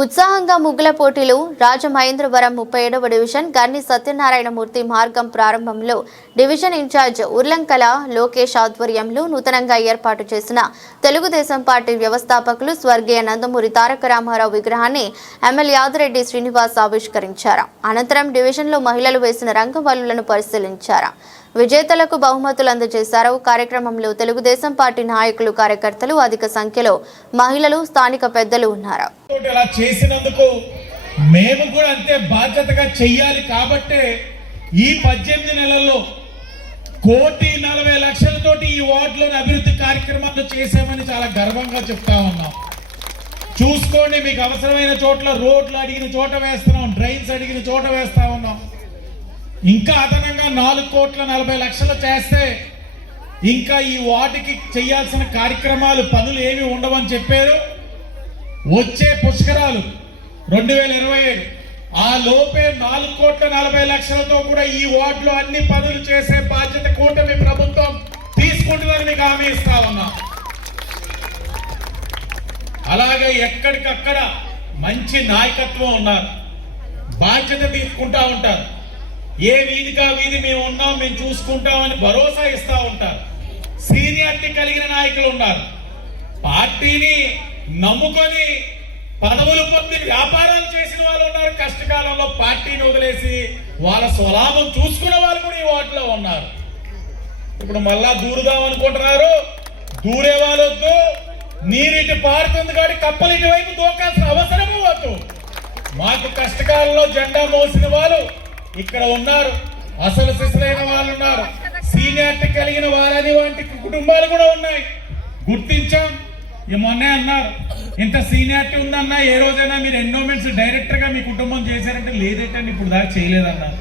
ఉత్సాహంగా ముగ్గుల పోటీలు రాజమహేంద్రవరం 37వ డివిజన్ గన్ని సత్యనారాయణమూర్తి మార్గం ప్రారంభంలో డివిజన్ ఇన్ఛార్జ్ ఉర్లంకల లోకేష్ ఆధ్వర్యంలో నూతనంగా ఏర్పాటు చేసిన తెలుగుదేశం పార్టీ వ్యవస్థాపకులు స్వర్గీయ నందమూరి తారక రామారావు విగ్రహాన్ని ఎమ్మెల్యే యాదిరెడ్డి శ్రీనివాస్ ఆవిష్కరించారు. అనంతరం డివిజన్లో మహిళలు వేసిన రంగవల్లులను పరిశీలించారు. విజేతలకు బహుమతులు అందజేశారు. కార్యక్రమంలో తెలుగుదేశం పార్టీ నాయకులు, కార్యకర్తలు, అధిక సంఖ్యలో మహిళలు, స్థానిక పెద్దలు ఉన్నారు. ఇలా చేసినందుకు మేము కూడా అంతే బాధ్యతగా చెయ్యాలి కాబట్టి ఈ 18 నెలల్లో 1,40,00,000తోటి ఈ వార్డులోని అభివృద్ధి కార్యక్రమాలు చేశామని చాలా గర్వంగా చెప్తా ఉన్నాం. చూసుకోండి, మీకు అవసరమైన చోట్ల రోడ్లు అడిగిన చోట వేస్తున్నాం, డ్రైన్స్ అడిగిన చోట వేస్తా ఉన్నాం. ఇంకా అదనంగా 4,40,00,000 చేస్తే ఇంకా ఈ వార్డుకి చేయాల్సిన కార్యక్రమాలు పనులు ఏమి ఉండవని చెప్పారు. వచ్చే పుష్కరాలు 2027 ఆ లోపే 4,40,00,000తో కూడా ఈ వార్డులో అన్ని పనులు చేసే బాధ్యత కూటమి ప్రభుత్వం తీసుకుంటుందని మీకు హామీ ఇస్తా ఉన్నా. అలాగే ఎక్కడికక్కడ మంచి నాయకత్వం ఉన్నారు, బాధ్యత తీసుకుంటా ఉంటారు. ఏ వీధిగా వీధి మేము ఉన్నాం, మేము చూసుకుంటామని భరోసా ఇస్తా ఉంటారు. సీనియారిటీ కలిగిన నాయకులు ఉన్నారు. పార్టీని నమ్ముకొని పదవులు పొంది వ్యాపారాలు చేసిన వాళ్ళు ఉన్నారు. కష్టకాలంలో పార్టీని వదిలేసి వాళ్ళ స్వలాభం చూసుకున్న వాళ్ళు కూడా ఈ వార్డులో ఉన్నారు. ఇప్పుడు మళ్ళా దూరుదాం అనుకుంటున్నారు. దూరే వాళ్ళొద్దు, నీరిటి పారుతుంది కాబట్టి కప్పలు ఇటువైపు దూకాల్సిన అవసరము వద్దు. మాకు కష్టకాలంలో జెండా మోసిన వాళ్ళు ఇక్కడ ఉన్నారు, అసలు సిసలైన వాళ్ళు ఉన్నారు, సీనియారిటీ కలిగిన వాళ్ళని వంటి కుటుంబాలు కూడా ఉన్నాయి. గుర్తించాం. మొన్నే అన్నారు, ఇంత సీనియారిటీ ఉందన్నా ఏ రోజైనా మీరు ఎండోమెంట్స్ డైరెక్టర్గా మీ కుటుంబం చేశారంటే లేదేటండి, ఇప్పుడు దాకా చేయలేదన్నారు.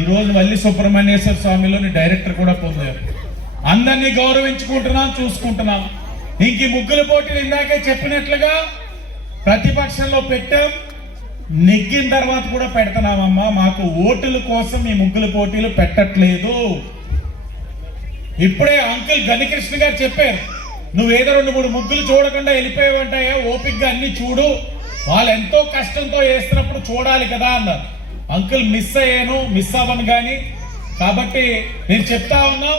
ఈరోజు మళ్ళీ సుబ్రహ్మణ్యేశ్వర స్వామిలోని డైరెక్టర్ కూడా పొందారు. అందరినీ గౌరవించుకుంటున్నాం, చూసుకుంటున్నాం. ఇంక ముగ్గుల పోటీలు ఇందాకే చెప్పినట్లుగా ప్రతిపక్షంలో పెట్టాం, నెగ్గిన తర్వాత కూడా పెడుతున్నామమ్మా. మాకు ఓటుల కోసం ఈ ముగ్గుల పోటీలు పెట్టట్లేదు. ఇప్పుడే అంకుల్ గణికృష్ణ గారు చెప్పారు, నువ్వేదో 2-3 ముగ్గులు చూడకుండా వెళ్ళిపోయావంటాయా, ఓపిక్గా అన్ని చూడు, వాళ్ళు ఎంతో కష్టంతో వేస్తున్నప్పుడు చూడాలి కదా అన్నారు. అంకుల్ మిస్ అయ్యాను, మిస్ అవ్వను కానీ. కాబట్టి నేను చెప్తా ఉన్నా,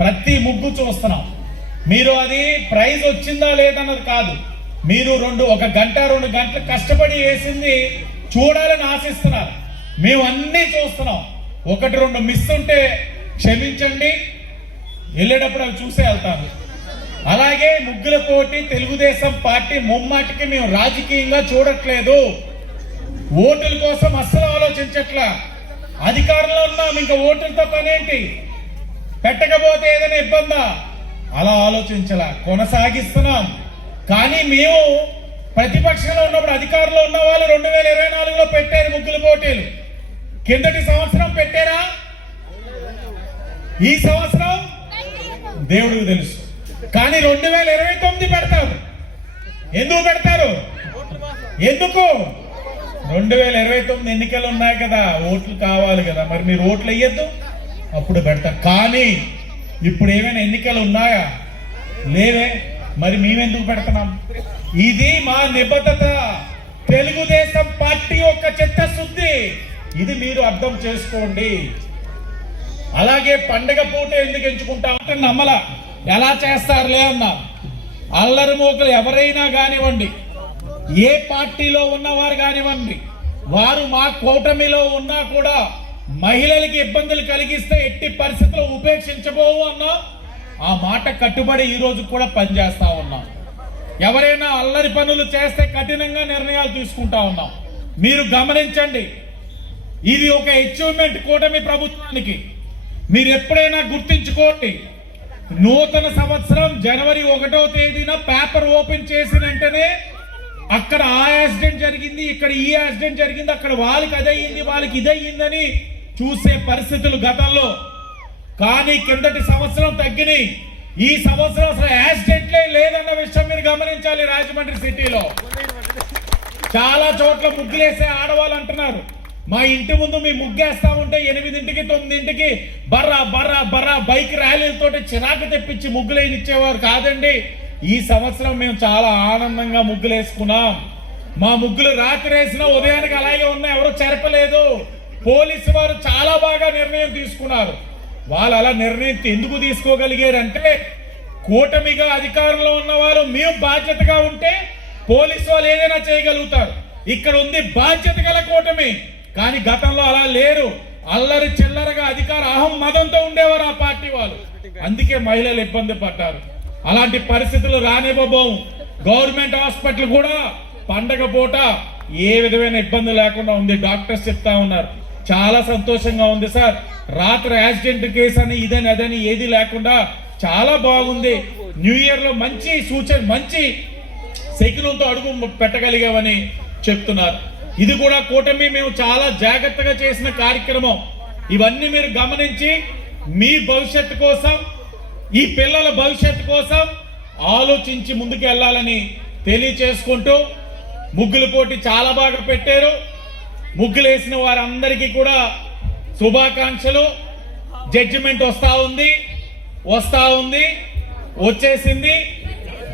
ప్రతి ముగ్గు చూస్తున్నాం. మీరు అది ప్రైజ్ వచ్చిందా లేదన్నది కాదు, మీరు 1 గంట 2 గంటలు కష్టపడి వేసింది చూడాలని ఆశిస్తున్నారు. మేము అన్నీ చూస్తున్నాం. 1-2 మిస్ ఉంటే క్షమించండి, వెళ్ళేటప్పుడు అవి చూసే వెళ్తాను. అలాగే ముగ్గుల పోటీ తెలుగుదేశం పార్టీ ముమ్మాటికి మేము రాజకీయంగా చూడట్లేదు. ఓటుల కోసం అస్సలు ఆలోచించట్లా. అధికారంలో ఉన్నాం, ఇంకా ఓటులతో పనేంటి, పెట్టకపోతే ఏదైనా ఇబ్బందా, అలా ఆలోచించలా, కొనసాగిస్తున్నాం. కానీ మేము ప్రతిపక్షంలో ఉన్నప్పుడు అధికారంలో ఉన్న వాళ్ళు 2024లో పెట్టారు ముగ్గుల పోటీలు. కిందటి సంవత్సరం పెట్టారా? ఈ సంవత్సరం దేవుడికి తెలుసు. కానీ 2029 పెడతారు. ఎందుకు పెడతారు? ఎందుకు? 2029 ఎన్నికలు ఉన్నాయి కదా, ఓట్లు కావాలి కదా, మరి మీరు ఓట్లు వేయద్దు, అప్పుడు పెడతారు. కానీ ఇప్పుడు ఏమైనా ఎన్నికలు ఉన్నాయా? లేవే, మరి మేమెందుకు పెడుతున్నాం? ఇది మా నిబద్ధత, తెలుగుదేశం పార్టీ యొక్క చిత్తశుద్ధి. ఇది మీరు అర్థం చేసుకోండి. అలాగే పండగ పూట ఎందుకు ఎంచుకుంటామంటే నమ్మల, ఎలా చేస్తారులే అన్నా. అల్లరి మోకలు ఎవరైనా కానివ్వండి, ఏ పార్టీలో ఉన్నవారు కానివ్వండి, వారు మా కూటమిలో ఉన్నా కూడా మహిళలకి ఇబ్బందులు కలిగిస్తే ఎట్టి పరిస్థితుల్లో ఉపేక్షించబోవు అన్నా. ఆ మాట కట్టుబడి ఈ రోజు కూడా పనిచేస్తా ఉన్నాం. ఎవరైనా అల్లరి పనులు చేస్తే కఠినంగా నిర్ణయాలు తీసుకుంటా ఉన్నాం. మీరు గమనించండి, ఇది ఒక అచీవ్మెంట్ కూటమి ప్రభుత్వానికి. మీరు ఎప్పుడైనా గుర్తించుకోండి, నూతన సంవత్సరం జనవరి 1వ తేదీన పేపర్ ఓపెన్ చేసిన వెంటనే అక్కడ ఆ యాక్సిడెంట్ జరిగింది, ఇక్కడ ఈ యాక్సిడెంట్ జరిగింది, అక్కడ వాళ్ళకి అదయ్యింది, వాళ్ళకి ఇదయ్యిందని చూసే పరిస్థితులు గతంలో. కానీ కిందటి సంవత్సరం తగ్గినాయి. ఈ సంవత్సరం అసలు యాక్సిడెంట్లే లేదన్న విషయం మీరు గమనించాలి. రాజమండ్రి సిటీలో చాలా చోట్ల ముగ్గులేసే ఆడవాళ్ళు అంటున్నారు, మా ఇంటి ముందు మీ ముగ్గేస్తా ఉంటే 8ంటికి 9ంటికి బర్రా బర్రా బర్రా బైక్ ర్యాలీలతో చిరాకు తెప్పించి ముగ్గులేని ఇచ్చేవారు కాదండి. ఈ సంవత్సరం మేము చాలా ఆనందంగా ముగ్గులేసుకున్నాం. మా ముగ్గులు రాత్రి వేసిన ఉదయానికి అలాగే ఉన్నాయి, ఎవరు చెరపలేదు. పోలీసు వారు చాలా బాగా నిర్ణయం తీసుకున్నారు. వాళ్ళు అలా నిర్ణయం ఎందుకు తీసుకోగలిగారంటే, కూటమిగా అధికారంలో ఉన్న వారు మేము బాధ్యతగా ఉంటే పోలీసు వాళ్ళు ఏదైనా చేయగలుగుతారు. ఇక్కడ ఉంది బాధ్యత గల కూటమి. కానీ గతంలో అలా లేరు, అల్లరి చిల్లరగా అధికార అహం మదంతో ఉండేవారు ఆ పార్టీ వాళ్ళు. అందుకే మహిళలు ఇబ్బంది పడ్డారు. అలాంటి పరిస్థితులు రానివ్వబోం. గవర్నమెంట్ హాస్పిటల్ కూడా పండగ పూట ఏ విధమైన ఇబ్బంది లేకుండా ఉంది. డాక్టర్స్ చెప్తా ఉన్నారు. చాలా సంతోషంగా ఉంది సార్. రాత్రి యాక్సిడెంట్ కేసు అని ఇదని అదని ఏది లేకుండా చాలా బాగుంది. న్యూ ఇయర్ లో మంచి సూచన, మంచి శకునంతో అడుగు పెట్టగలిగామని చెప్తున్నారు. ఇది కూడా కూటమి మేము చాలా జాగ్రత్తగా చేసిన కార్యక్రమం. ఇవన్నీ మీరు గమనించి మీ భవిష్యత్తు కోసం, ఈ పిల్లల భవిష్యత్తు కోసం ఆలోచించి ముందుకు వెళ్ళాలని తెలియచేసుకుంటూ, ముగ్గుల పోటీ చాలా బాగా పెట్టారు. ముగ్గులు వేసిన వారందరికీ కూడా శుభాకాంక్షలు. జడ్జిమెంట్ వస్తా ఉంది, వచ్చేసింది.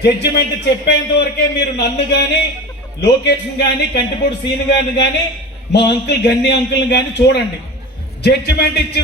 జడ్జిమెంట్ చెప్పేంత వరకే మీరు నన్ను గాని, లోకేష్ గాని, కంటిపూడి సీను గారిని గాని, మా అంకుల్ గన్ని అంకుల్ గాని చూడండి. జడ్జిమెంట్ ఇచ్చిన